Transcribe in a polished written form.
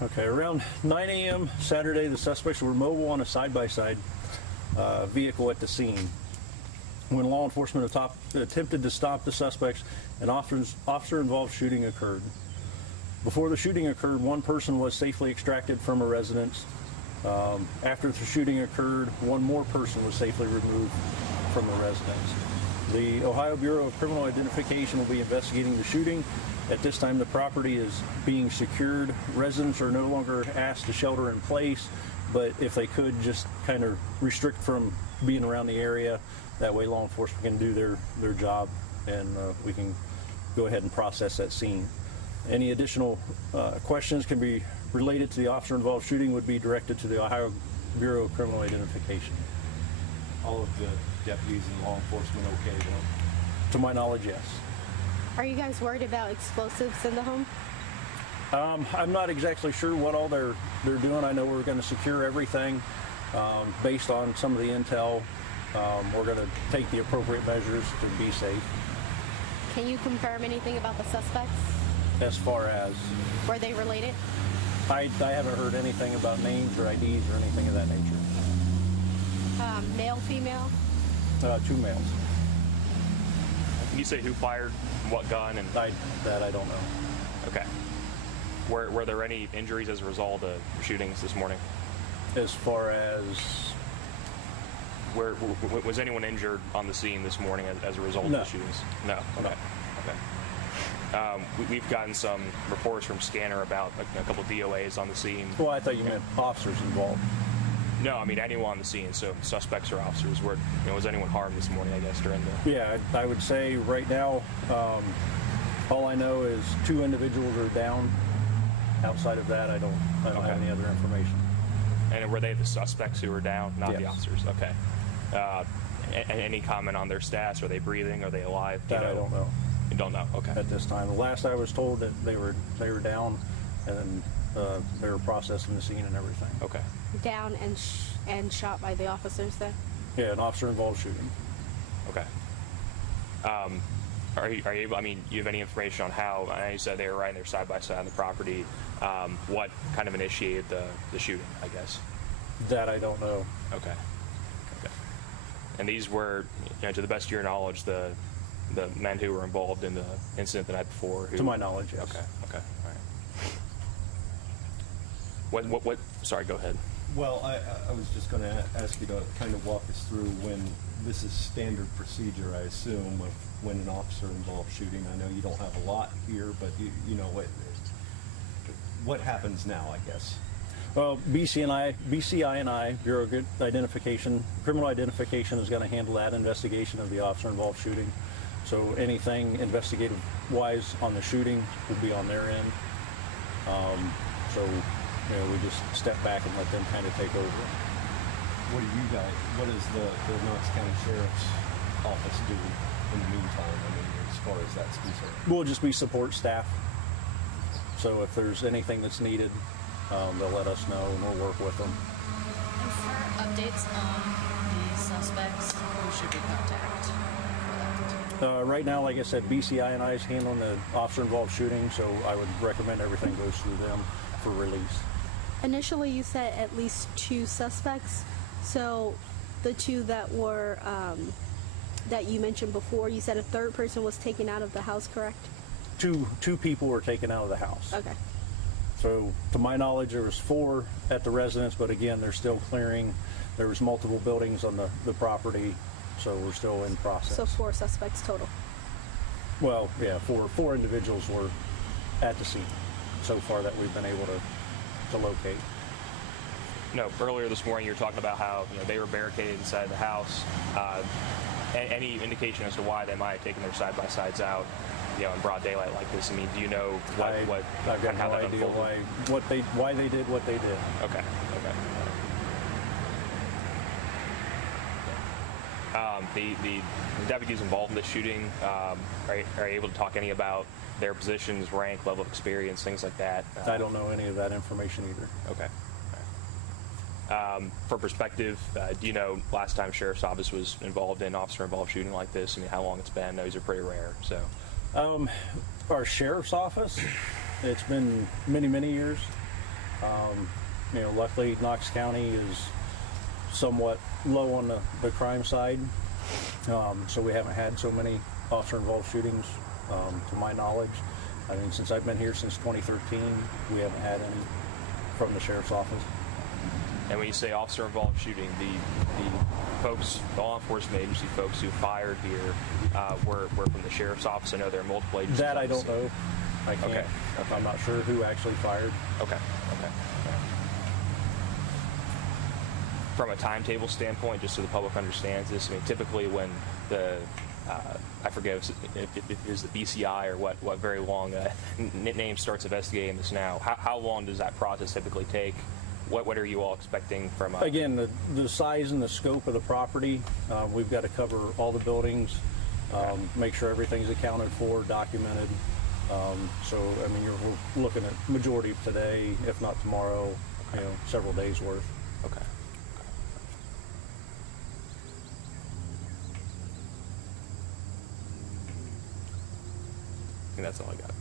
Okay, around 9 a.m. Saturday, the suspects were mobile on a side-by-side vehicle at the scene. When law enforcement attempted to stop the suspects, an officer-involved shooting occurred. Before the shooting occurred, one person was safely extracted from a residence. After the shooting occurred, one more person was safely removed from the residence. The Ohio Bureau of Criminal Identification will be investigating the shooting. At this time, the property is being secured. Residents are no longer asked to shelter in place, but if they could, just kind of restrict from being around the area. That way law enforcement can do their job, and we can go ahead and process that scene. Any additional questions can be related to the officer-involved shooting would be directed to the Ohio Bureau of Criminal Identification. All of the deputies and law enforcement okay though? To my knowledge, yes. Are you guys worried about explosives in the home? I'm not exactly sure what all they're doing. I know we're going to secure everything based on some of the intel. We're going to take the appropriate measures to be safe. Can you confirm anything about the suspects? As far as? Were they related? I haven't heard anything about names or IDs or anything of that nature. Male, female? 2 males. Can you say who fired, what gun, and that I don't know. Okay. Were there any injuries as a result of shootings this morning? As far as was anyone injured on the scene this morning as a result of the shootings? No. Okay. Okay. We've gotten some reports from Scanner about a couple of DOAs on the scene. Well, I thought you meant officers involved. No, I mean anyone on the scene. So suspects or officers. Was anyone harmed this morning? I guess during the. Yeah, I would say right now, all I know is 2 individuals are down. Outside of that, I don't have any other information. And were they the suspects who were down, not Yes. the officers? Okay. Any comment on their status? Are they breathing? Are they alive? That I don't know. You don't know. Okay. At this time, the last I was told that they were down, and they were processing the scene and everything. Okay. Down and shot by the officers then? Yeah, an officer-involved shooting. Okay. Are you able? I mean, you have any information on how? I know you said they were riding there side by side on the property. What kind of initiated the shooting? I guess. That I don't know. Okay. Okay. And these were, to the best of your knowledge, the men who were involved in the incident the night before. To my knowledge, yes. Okay. Okay. All right. What? Sorry. Go ahead. Well, I was just going to ask you to kind of walk us through when this is standard procedure, I assume, of when an officer-involved shooting. I know you don't have a lot here, but you know what happens now, I guess. Well, BCI&I, Bureau of Identification, Criminal Identification is going to handle that investigation of the officer-involved shooting. So anything investigative-wise on the shooting will be on their end. So we just step back and let them kind of take over. What does the Knox County Sheriff's Office do in the meantime, I mean, as far as that's concerned? We'll just be support staff. So if there's anything that's needed, they'll let us know and we'll work with them. And for updates on the suspects, who should we contact for that? Right now, like I said, BCI&I is handling the officer-involved shooting, so I would recommend everything goes through them for release. Initially, you said at least 2 suspects. So the 2 that were that you mentioned before, you said a 3rd person was taken out of the house, correct? Two people were taken out of the house. Okay. So to my knowledge, there was 4 at the residence, but again, they're still clearing. There was multiple buildings on the property, so we're still in process. So 4 suspects total. Well, yeah, 4 individuals were at the scene so far that we've been able to locate. Earlier this morning you were talking about how they were barricaded inside the house. Any indication as to why they might have taken their side-by-sides out, in broad daylight like this? I mean, do you know what I've got how no that idea unfolded? why they did what they did. Okay. The deputies involved in the shooting, are you able to talk any about their positions, rank, level of experience, things like that? I don't know any of that information either. Okay. For perspective, do you know last time Sheriff's Office was involved in officer-involved shooting like this? I mean, how long it's been? Those are pretty rare. So, our Sheriff's Office, it's been many, many years. Luckily Knox County is somewhat low on the crime side, so we haven't had so many officer-involved shootings, to my knowledge. I mean, since I've been here since 2013, we haven't had any from the sheriff's office. And when you say officer-involved shooting, the folks, the law enforcement agency folks who fired here were from the sheriff's office. I know there are multiple agencies. That I don't know. I can't. Okay. I'm not sure who actually fired. Okay. From a timetable standpoint, just so the public understands this, I mean, typically when the I forget if it is the BCI or what very long name starts investigating this now. How long does that process typically take? What are you all expecting from? Again, the size and the scope of the property, we've got to cover all the buildings, make sure everything's accounted for, documented. So, I mean, we're looking at majority of today, if not tomorrow, several days worth. Okay. I think that's all I got.